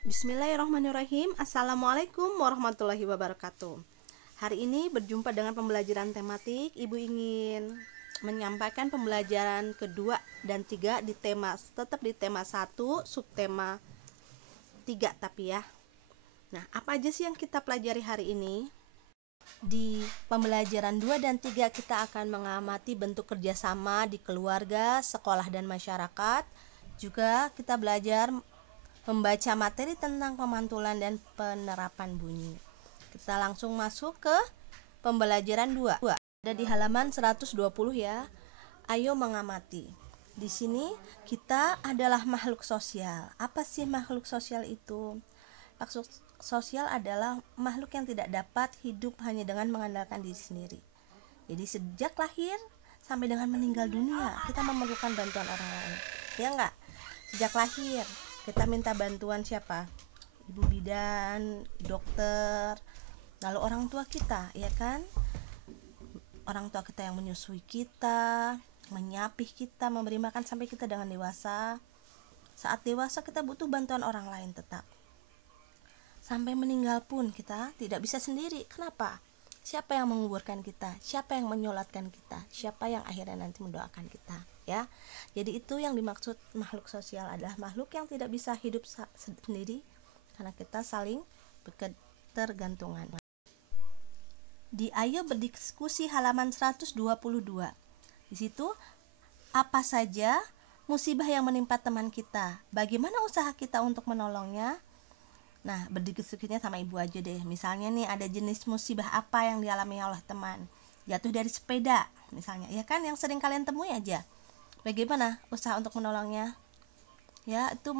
Bismillahirrahmanirrahim. Assalamualaikum warahmatullahi wabarakatuh. Hari ini berjumpa dengan pembelajaran tematik. Ibu ingin menyampaikan pembelajaran kedua dan tiga di tema, tetap di tema 1, subtema 3 tapi ya. Nah, apa aja sih yang kita pelajari hari ini? Di pembelajaran 2 dan 3 kita akan mengamati bentuk kerjasama di keluarga, sekolah, dan masyarakat. Juga kita belajar membaca materi tentang pemantulan dan penerapan bunyi. Kita langsung masuk ke pembelajaran 2. Ada di halaman 120 ya. Ayo mengamati. Di sini kita adalah makhluk sosial. Apa sih makhluk sosial itu? Makhluk sosial adalah makhluk yang tidak dapat hidup hanya dengan mengandalkan diri sendiri. Jadi sejak lahir sampai dengan meninggal dunia kita memerlukan bantuan orang lain. Ya enggak? Sejak lahir kita minta bantuan siapa? Ibu bidan, dokter, lalu orang tua kita, ya kan? Orang tua kita yang menyusui kita, menyapih kita, memberi makan sampai kita dengan dewasa. Saat dewasa kita butuh bantuan orang lain tetap. Sampai meninggal pun kita tidak bisa sendiri. Kenapa? Siapa yang menguburkan kita? Siapa yang menyolatkan kita? Siapa yang akhirnya nanti mendoakan kita? Ya, jadi itu yang dimaksud makhluk sosial, adalah makhluk yang tidak bisa hidup sendiri karena kita saling berketergantungan. Di Ayo Berdiskusi halaman 122. Di situ apa saja musibah yang menimpa teman kita? Bagaimana usaha kita untuk menolongnya? Nah, berdiskusinya sama ibu aja deh. Misalnya nih, ada jenis musibah apa yang dialami oleh teman? Jatuh dari sepeda misalnya, ya kan, yang sering kalian temui aja. Bagaimana usaha untuk menolongnya? Ya, itu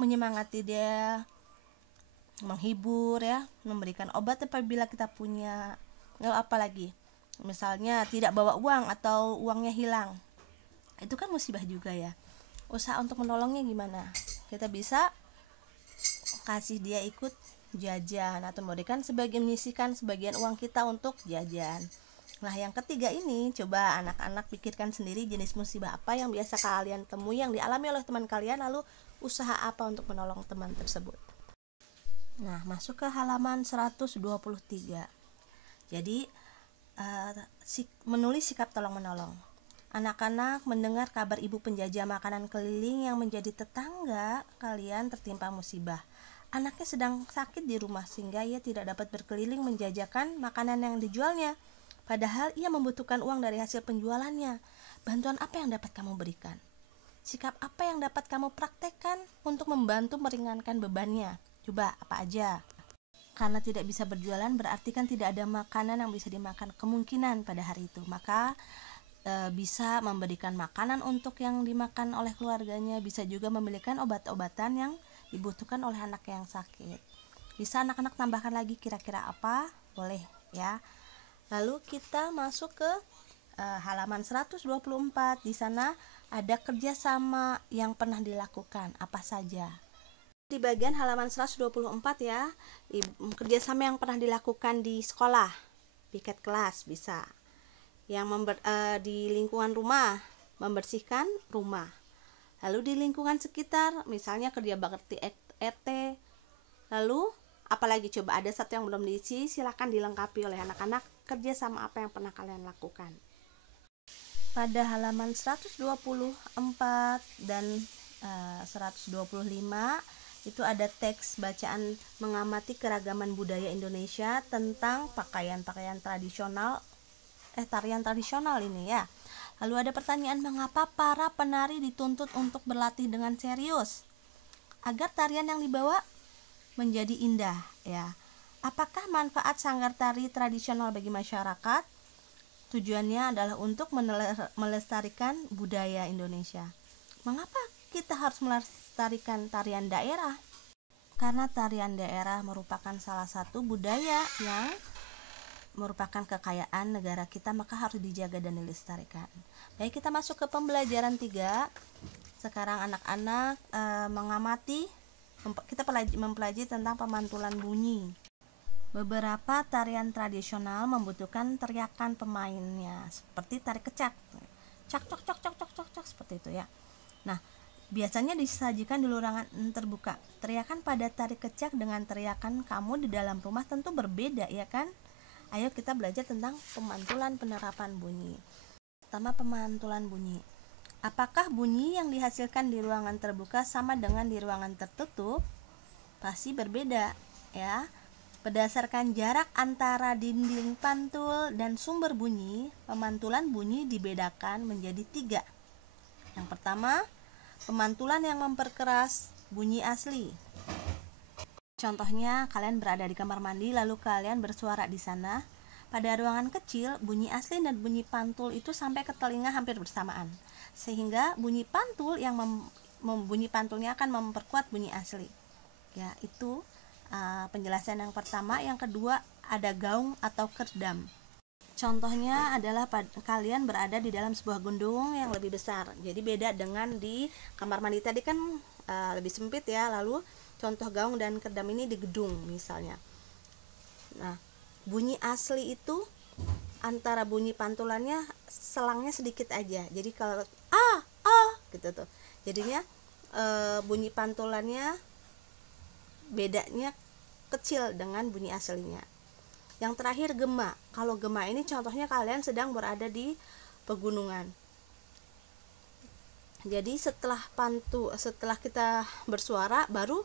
menyemangati dia, menghibur ya, memberikan obat apabila kita punya. Lalu apa lagi? Misalnya tidak bawa uang atau uangnya hilang. Itu kan musibah juga ya. Usaha untuk menolongnya gimana? Kita bisa kasih dia ikut jajan atau memberikan menyisihkan sebagian uang kita untuk jajan. Nah, yang ketiga ini, coba anak-anak pikirkan sendiri jenis musibah apa yang biasa kalian temui yang dialami oleh teman kalian, lalu usaha apa untuk menolong teman tersebut. Nah, masuk ke halaman 123. Jadi, menulis sikap tolong-menolong. Anak-anak mendengar kabar ibu penjajah makanan keliling yang menjadi tetangga kalian tertimpa musibah. Anaknya sedang sakit di rumah sehingga ia tidak dapat berkeliling menjajakan makanan yang dijualnya. Padahal ia membutuhkan uang dari hasil penjualannya. Bantuan apa yang dapat kamu berikan? Sikap apa yang dapat kamu praktekkan untuk membantu meringankan bebannya? Coba apa aja? Karena tidak bisa berjualan berarti kan tidak ada makanan yang bisa dimakan kemungkinan pada hari itu. Maka bisa memberikan makanan untuk yang dimakan oleh keluarganya. Bisa juga membelikan obat-obatan yang dibutuhkan oleh anak yang sakit. Bisa anak-anak tambahkan lagi kira-kira apa? Boleh ya. Lalu kita masuk ke halaman 124. Di sana ada kerjasama yang pernah dilakukan. Apa saja? Di bagian halaman 124 ya, kerjasama yang pernah dilakukan di sekolah, piket kelas bisa. Yang di lingkungan rumah, membersihkan rumah. Lalu di lingkungan sekitar, misalnya kerja bakti RT. Lalu apalagi, coba ada satu yang belum diisi, silakan dilengkapi oleh anak-anak. Kerja sama apa yang pernah kalian lakukan. Pada halaman 124 dan 125 itu ada teks bacaan mengamati keragaman budaya Indonesia tentang pakaian-pakaian tradisional, tarian tradisional ini ya. Lalu ada pertanyaan, mengapa para penari dituntut untuk berlatih dengan serius agar tarian yang dibawa menjadi indah ya. Apakah manfaat sanggar tari tradisional bagi masyarakat? Tujuannya adalah untuk melestarikan budaya Indonesia. Mengapa kita harus melestarikan tarian daerah? Karena tarian daerah merupakan salah satu budaya yang merupakan kekayaan negara kita, maka harus dijaga dan dilestarikan. Baik, kita masuk ke pembelajaran 3. Sekarang anak-anak mengamati, kita mempelajari tentang pemantulan bunyi. Beberapa tarian tradisional membutuhkan teriakan pemainnya, seperti tari kecak, cak cok cok cok cok cok cok, seperti itu ya. Nah, biasanya disajikan di ruangan terbuka. Teriakan pada tarik kecak dengan teriakan kamu di dalam rumah tentu berbeda, ya kan? Ayo kita belajar tentang pemantulan penerapan bunyi. Pertama, pemantulan bunyi. Apakah bunyi yang dihasilkan di ruangan terbuka sama dengan di ruangan tertutup? Pasti berbeda, ya. Berdasarkan jarak antara dinding pantul dan sumber bunyi, pemantulan bunyi dibedakan menjadi 3. Yang pertama, pemantulan yang memperkeras bunyi asli. Contohnya, kalian berada di kamar mandi lalu kalian bersuara di sana. Pada ruangan kecil, bunyi asli dan bunyi pantul itu sampai ke telinga hampir bersamaan. Sehingga bunyi pantul yang bunyi pantulnya akan memperkuat bunyi asli. Ya, itu penjelasan yang pertama. Yang kedua, ada gaung atau kerdam. Contohnya adalah kalian berada di dalam sebuah gedung yang lebih besar. Jadi beda dengan di kamar mandi tadi kan lebih sempit ya. Lalu contoh gaung dan kerdam ini di gedung misalnya. Nah, bunyi asli itu antara bunyi pantulannya selangnya sedikit aja. Jadi kalau gitu tuh. Jadinya bunyi pantulannya bedanya kecil dengan bunyi aslinya. Yang terakhir, gema. Kalau gema ini contohnya kalian sedang berada di pegunungan. Jadi setelah kita bersuara baru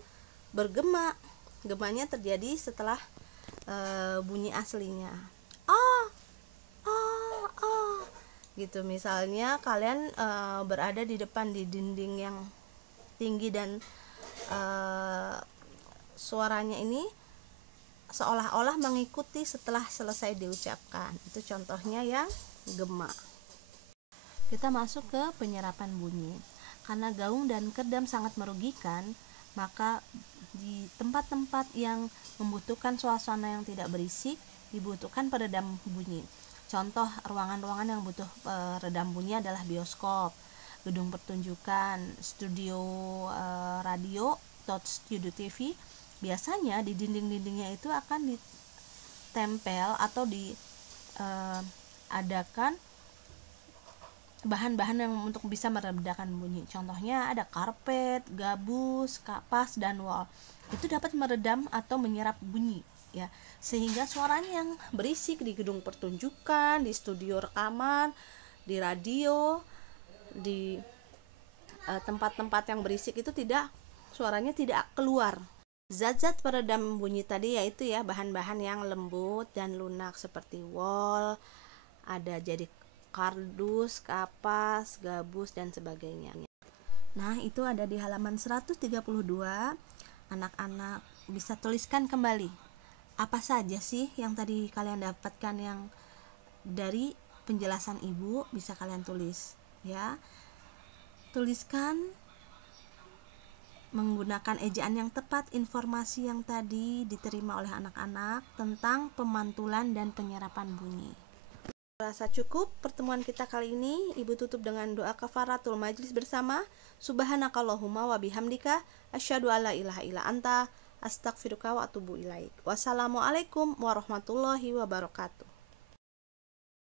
bergema. Gemanya terjadi setelah bunyi aslinya. Gitu. Misalnya kalian berada di depan di dinding yang tinggi dan suaranya ini seolah-olah mengikuti setelah selesai diucapkan. Itu contohnya yang gema. Kita masuk ke penyerapan bunyi. Karena gaung dan kerdam sangat merugikan, maka di tempat-tempat yang membutuhkan suasana yang tidak berisik dibutuhkan peredam bunyi. Contoh ruangan-ruangan yang butuh peredam bunyi adalah bioskop, gedung pertunjukan, studio radio atau studio TV. Biasanya di dinding-dindingnya itu akan ditempel atau diadakan bahan-bahan yang untuk bisa meredakan bunyi. Contohnya ada karpet, gabus, kapas, dan wol. Itu dapat meredam atau menyerap bunyi, ya. Sehingga suaranya yang berisik di gedung pertunjukan, di studio rekaman, di radio, di tempat-tempat yang berisik itu suaranya tidak keluar. Zat-zat peredam bunyi tadi yaitu ya bahan-bahan yang lembut dan lunak seperti wol, ada jadi kardus, kapas, gabus dan sebagainya. Nah, itu ada di halaman 132. Anak-anak bisa tuliskan kembali. Apa saja sih yang tadi kalian dapatkan yang dari penjelasan Ibu, bisa kalian tulis ya. Tuliskan menggunakan ejaan yang tepat informasi yang tadi diterima oleh anak-anak tentang pemantulan dan penyerapan bunyi. Rasa cukup pertemuan kita kali ini. Ibu tutup dengan doa kafaratul majlis bersama. Subhanakallahumma wa bihamdika asyhadu alla ilaha illa anta astaghfiruka wa atubu ilaik. Wassalamualaikum warahmatullahi wabarakatuh.